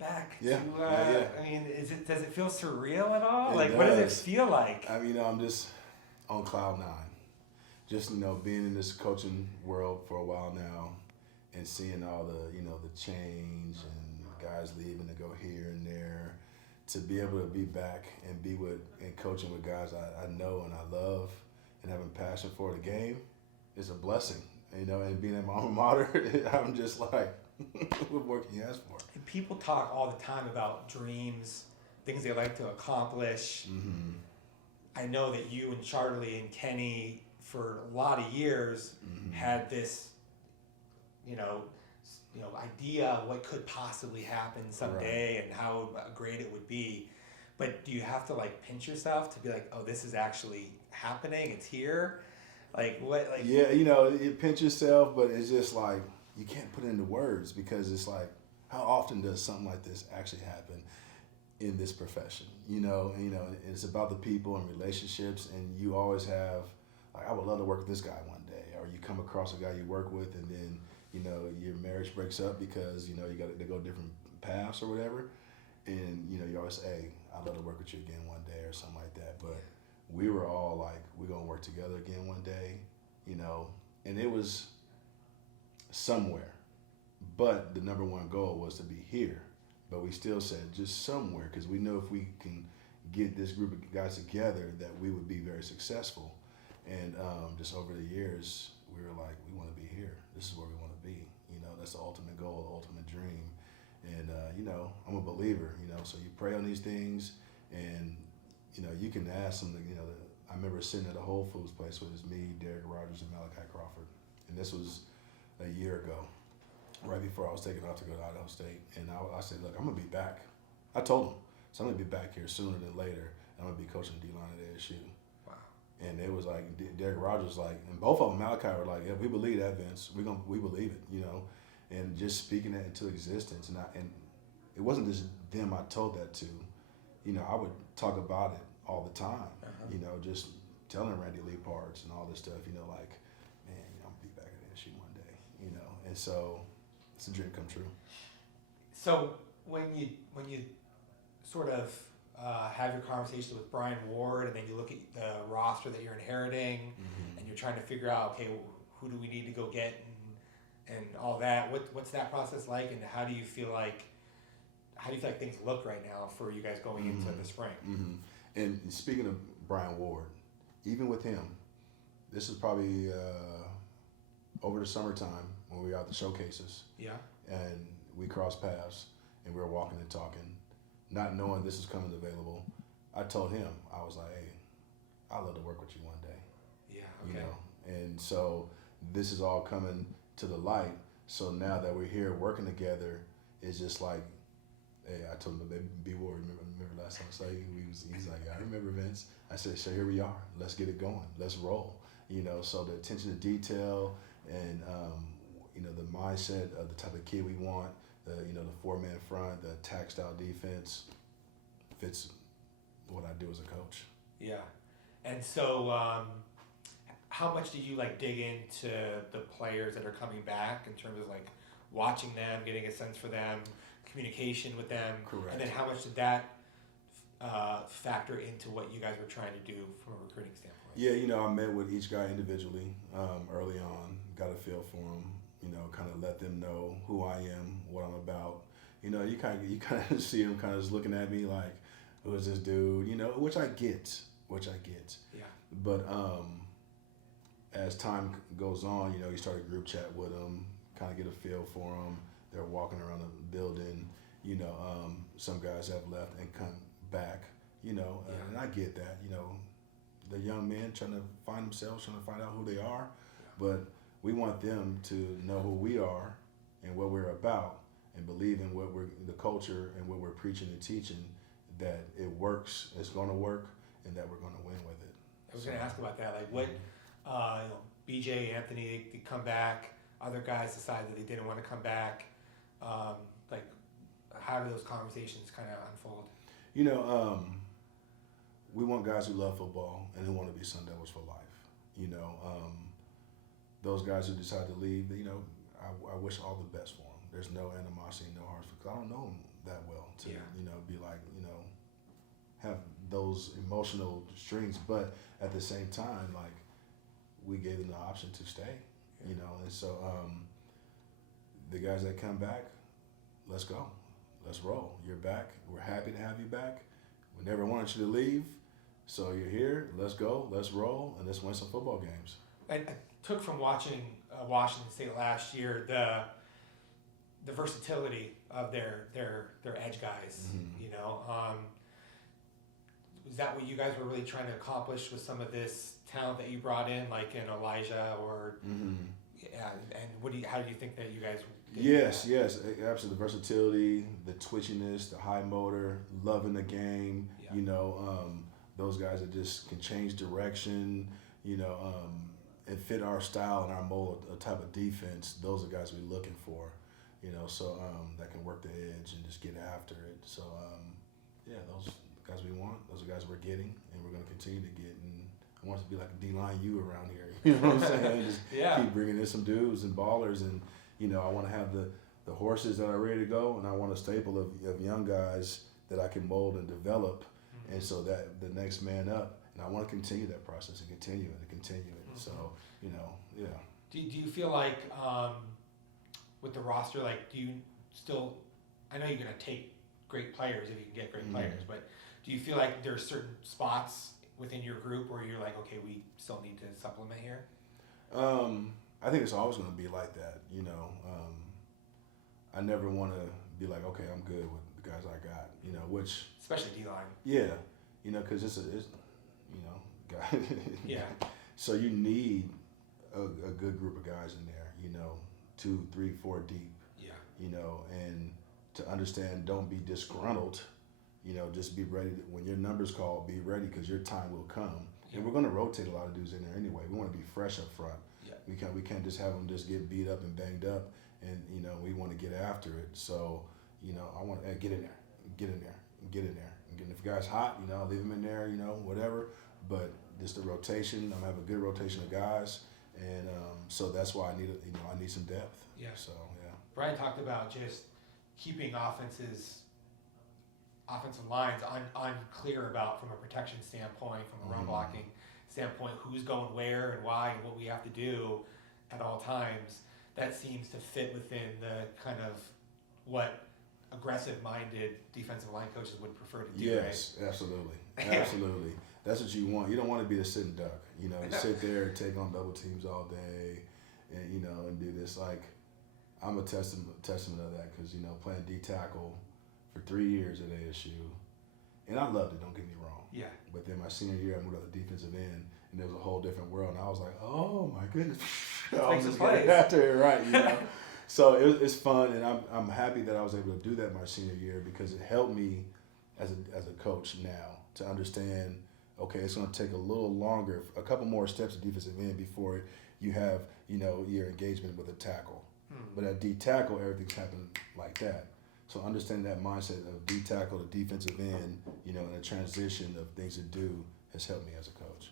back Yeah, to, yeah. I mean, does it feel surreal at all? It Like, what does it does. feel like? I mean, I'm just on cloud nine. Just being in this coaching world for a while now, and seeing all the change and guys leaving to go here and there, to be able to be back and be with and coaching with guys I know and I love and having passion for the game is a blessing. And being at my alma mater, I'm just like, what more can you ask for? And people talk all the time about dreams, things they like to accomplish. Mm-hmm. I know that you and Charlie and Kenny, for a lot of years, Mm-hmm. had this, idea of what could possibly happen someday and how great it would be. But do you have to like pinch yourself to be like, oh, this is actually happening? It's here. Like what? Like Yeah, you pinch yourself, but it's just like you can't put it into words because it's like, how often does something like this actually happen in this profession? It's about the people and relationships, and you always have like, I would love to work with this guy one day, or you come across a guy you work with, and then your marriage breaks up because you got to go different paths or whatever, and you always say, hey, I'd love to work with you again one day or something like that, but we were all like, we're gonna work together again one day, and it was somewhere, but the number one goal was to be here, but we still said just somewhere, because we know if we can get this group of guys together that we would be very successful. And just over the years, we were like, we want to be here. This is where we want to be. That's the ultimate goal, the ultimate dream. And, I'm a believer, so you pray on these things, and, you can ask them, I remember sitting at a Whole Foods place with me, Derek Rogers, and Malachi Crawford. And this was a year ago, right before I was taking off to go to Idaho State. And I said, look, I'm going to be back. I told them, so I'm going to be back here sooner than later. I'm going to be coaching D-line at ASU. And it was like Derek Rogers, and both of them, Malachi, were like, "Yeah, we believe that, Vince. We believe it, and just speaking that into existence. And it wasn't just them I told that to, I would talk about it all the time, just telling Randy Lee parts and all this stuff, like, man, I'm gonna be back at ASU one day, and so it's a dream come true. So when you sort of have your conversation with Brian Ward, and then you look at the roster that you're inheriting, Mm-hmm. and you're trying to figure out, okay, who do we need to go get, and all that. What's that process like, and how do you feel like things look right now for you guys going into the spring? Mm-hmm. And speaking of Brian Ward, even with him, this is probably over the summertime when we were out the showcases. Yeah. And we crossed paths, and we were walking and talking, not knowing this is coming available. I told him, I was like, hey, I'd love to work with you one day. Yeah, okay. And so this is all coming to the light. So now that we're here working together, it's just like, hey, I told him, be Ward, remember last time I saw you? He's like, I remember, Vince. I said, so here we are. Let's get it going. Let's roll. So the attention to detail and, the mindset of the type of kid we want, the 4-man front, the attack style defense fits what I do as a coach. Yeah. And so how much did you dig into the players that are coming back in terms of watching them, getting a sense for them, communication with them? Correct. And then how much did that factor into what you guys were trying to do from a recruiting standpoint? Yeah, I met with each guy individually early on, got a feel for them, kind of let them know who I am, what I'm about. You kind of see them kind of just looking at me like, who is this dude? Which I get. Yeah. But as time goes on, you start a group chat with them, kind of get a feel for them. They're walking around the building. Some guys have left and come back. And I get that. The young men trying to find themselves, trying to find out who they are, but we want them to know who we are and what we're about, and believe in the culture and what we're preaching and teaching, that it works, it's going to work, and that we're going to win with it. I was going to ask about that. What, BJ, Anthony, they come back. Other guys decide that they didn't want to come back. How do those conversations kind of unfold? We want guys who love football and who want to be Sun Devils for life. Those guys who decide to leave, I wish all the best for them. there's no animosity, no hard feelings. I don't know him that well to be like have those emotional strings, but at the same time, like we gave them the option to stay, and so the guys that come back, let's go, let's roll. You're back. We're happy to have you back. We never wanted you to leave, so you're here. Let's go. Let's roll, and let's win some football games. I took from watching Washington State last year the versatility of their edge guys. Is that what you guys were really trying to accomplish with some of this talent that you brought in, like in Elijah or? And how do you think that you guys? Yes, absolutely. The versatility, the twitchiness, the high motor, loving the game. Those guys that just can change direction. And fit our style and our mold, a type of defense. Those are guys we're looking for. So that can work the edge and just get after it. So those guys we want. Those are guys we're getting, and we're going to continue to get. And I want it to be like a D-line U around here. You know what I'm saying? Just keep bringing in some dudes and ballers, and I want to have the horses that are ready to go, and I want a staple of young guys that I can mold and develop, and so that the next man up. And I want to continue that process and continue it. So Do you feel like with the roster, like do you still? I know you're going to take great players if you can get great players, but do you feel like there are certain spots within your group where you're like, okay, we still need to supplement here? I think it's always going to be like that. I never want to be like, okay, I'm good with the guys I got. Which especially D-line. Yeah, because it's guy. Yeah. So you need a good group of guys in there. 2, 3, 4 deep. Yeah. And to understand, don't be disgruntled. Just be ready when your number's called. Be ready because your time will come. Yeah. And we're going to rotate a lot of dudes in there anyway. We want to be fresh up front. Yeah. We can't just have them just get beat up and banged up. And we want to get after it. So I want to get in there. And if the guy's hot, leave him in there. Whatever. But just the rotation. I'm gonna have a good rotation of guys, and so that's why I need some depth. Yeah. So yeah. Brian talked about just keeping offensive lines unclear about from a protection standpoint, from a run blocking standpoint, who's going where and why and what we have to do at all times. That seems to fit within the kind of what aggressive-minded defensive line coaches would prefer to do. Yes, right? Absolutely. That's what you want. You don't want to be a sitting duck. You sit there and take on double teams all day, and and do this. Like, I'm a testament of that because playing D tackle for 3 years at ASU, and I loved it. Don't get me wrong. Yeah. But then my senior year, I moved up to defensive end, and there was a whole different world, and I was like, oh my goodness, I was just getting after it, right? So it's fun, and I'm happy that I was able to do that my senior year because it helped me as a coach now to understand. Okay, it's going to take a little longer, a couple more steps of defensive end before you have, your engagement with a tackle. But at D tackle, everything's happening like that. So understanding that mindset of D tackle to defensive end, and the transition of things to do has helped me as a coach.